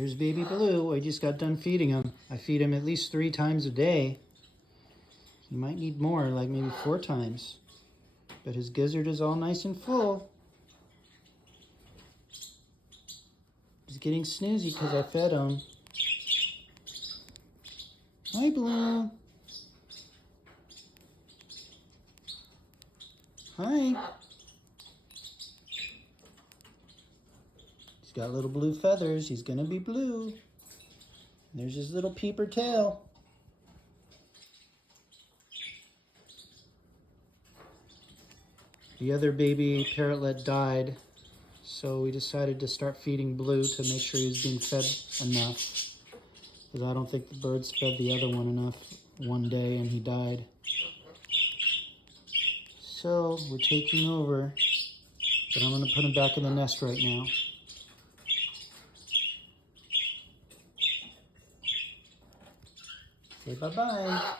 Here's baby Blue. I just got done feeding him. I feed him at least 3 times a day. He might need more, like maybe 4 times. But his gizzard is all nice and full. He's getting snoozy because I fed him. Hi, Blue. Hi. He's got little blue feathers. He's gonna be blue. There's his little peeper tail. The other baby parrotlet died, so we decided to start feeding Blue to make sure he was being fed enough. Because I don't think the birds fed the other one enough one day and he died. So we're taking over, but I'm gonna put him back in the nest right now. Say bye-bye.